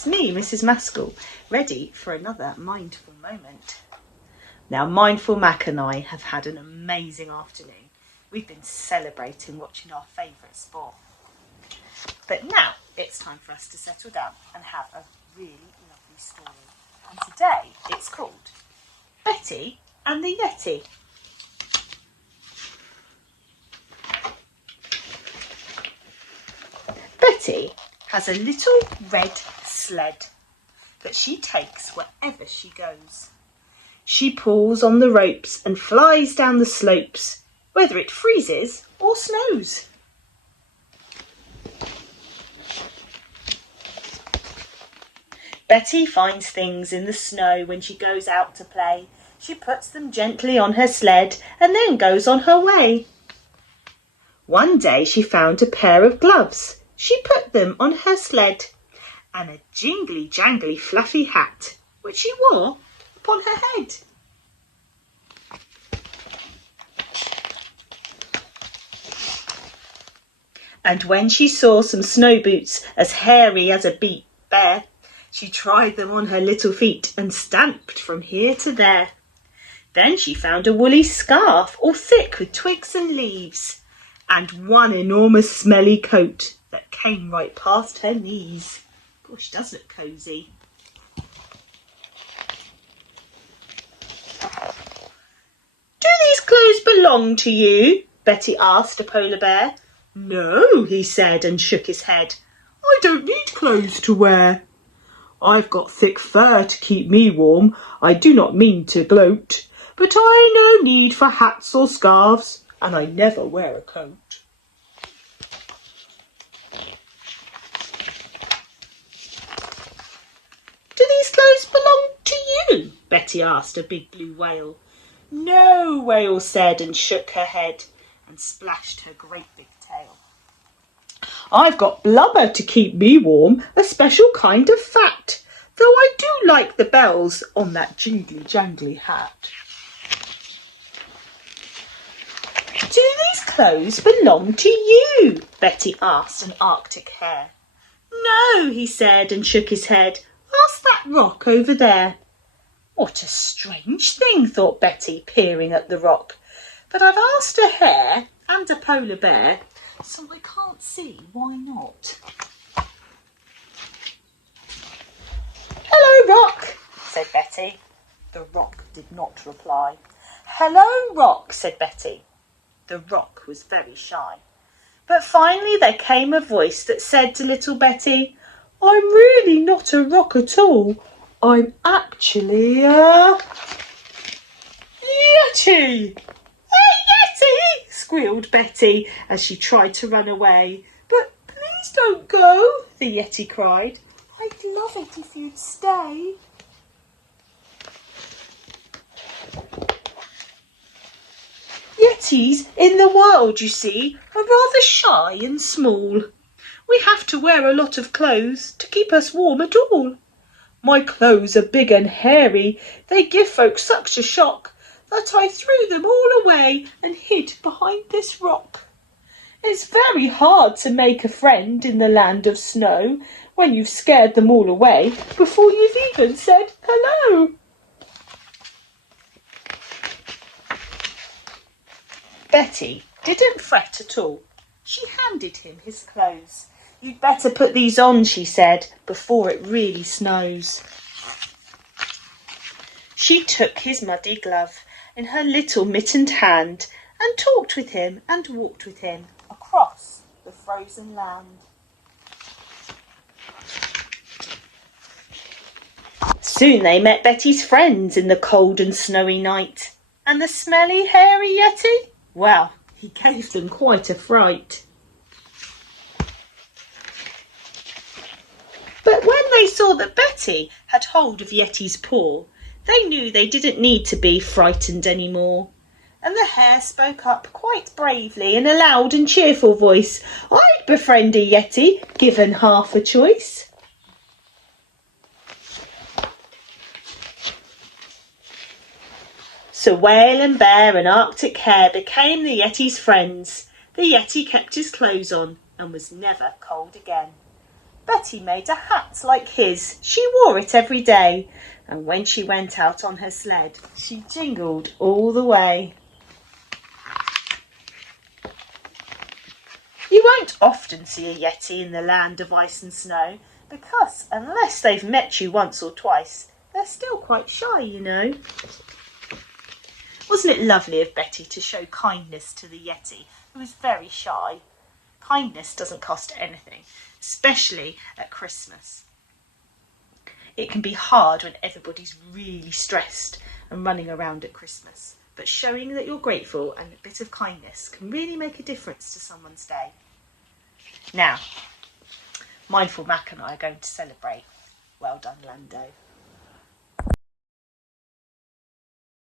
it's me, Mrs. Maskell, ready for another mindful moment. Now, Mindful Mac and I have had an amazing afternoon. We've been celebrating watching our favourite sport. But now it's time for us to settle down and have a really lovely story. And today it's called Betty and the Yeti. Betty has a little red sled that she takes wherever she goes. She pulls on the ropes and flies down the slopes, whether it freezes or snows. Betty finds things in the snow when she goes out to play. She puts them gently on her sled and then goes on her way. One day she found a pair of gloves. She put them on her sled, and a jingly-jangly fluffy hat, which she wore upon her head. And when she saw some snow boots as hairy as a bear, she tried them on her little feet and stamped from here to there. Then she found a woolly scarf all thick with twigs and leaves, and one enormous smelly coat that came right past her knees. Gosh, does look cosy. Do these clothes belong to you? Betty asked a polar bear. No, he said and shook his head. I don't need clothes to wear. I've got thick fur to keep me warm. I do not mean to gloat, but I no need for hats or scarves, and I never wear a coat. Do these clothes belong to you? Betty asked a big blue whale. No, Whale said and shook her head and splashed her great big tail. I've got blubber to keep me warm, a special kind of fat, though I do like the bells on that jingly-jangly hat. Do these clothes belong to you? Betty asked an Arctic hare. No, he said and shook his head. Ask that rock over there. What a strange thing, thought Betty, peering at the rock. But I've asked a hare and a polar bear, so I can't see why not. Hello, Rock, said Betty. The rock did not reply. Hello, Rock, said Betty. The rock was very shy. But finally there came a voice that said to little Betty, I'm really not a rock at all. I'm actually a Yeti. A Yeti, squealed Betty as she tried to run away. But please don't go, the Yeti cried. I'd love it if you'd stay. Yetis in the wild, you see, are rather shy and small. We have to wear a lot of clothes to keep us warm at all. My clothes are big and hairy. They give folks such a shock that I threw them all away and hid behind this rock. It's very hard to make a friend in the land of snow when you've scared them all away before you've even said hello. Betty didn't fret at all. She handed him his clothes. You'd better put these on, she said, before it really snows. She took his muddy glove in her little mittened hand and talked with him and walked with him across the frozen land. Soon they met Betty's friends in the cold and snowy night. And the smelly, hairy Yeti? Well, he gave them quite a fright. But when they saw that Betty had hold of Yeti's paw, they knew they didn't need to be frightened any more. And the hare spoke up quite bravely in a loud and cheerful voice. I'd befriend a Yeti, given half a choice. So Whale and Bear and Arctic Hare became the Yeti's friends. The Yeti kept his clothes on and was never cold again. Betty made a hat like his. She wore it every day, and when she went out on her sled, she jingled all the way. You won't often see a Yeti in the land of ice and snow, because unless they've met you once or twice, they're still quite shy, you know. Wasn't it lovely of Betty to show kindness to the Yeti, who was very shy? Kindness doesn't cost anything, especially at Christmas. It can be hard when everybody's really stressed and running around at Christmas, but showing that you're grateful and a bit of kindness can really make a difference to someone's day. Now, Mindful Mac and I are going to celebrate. Well done, Lando.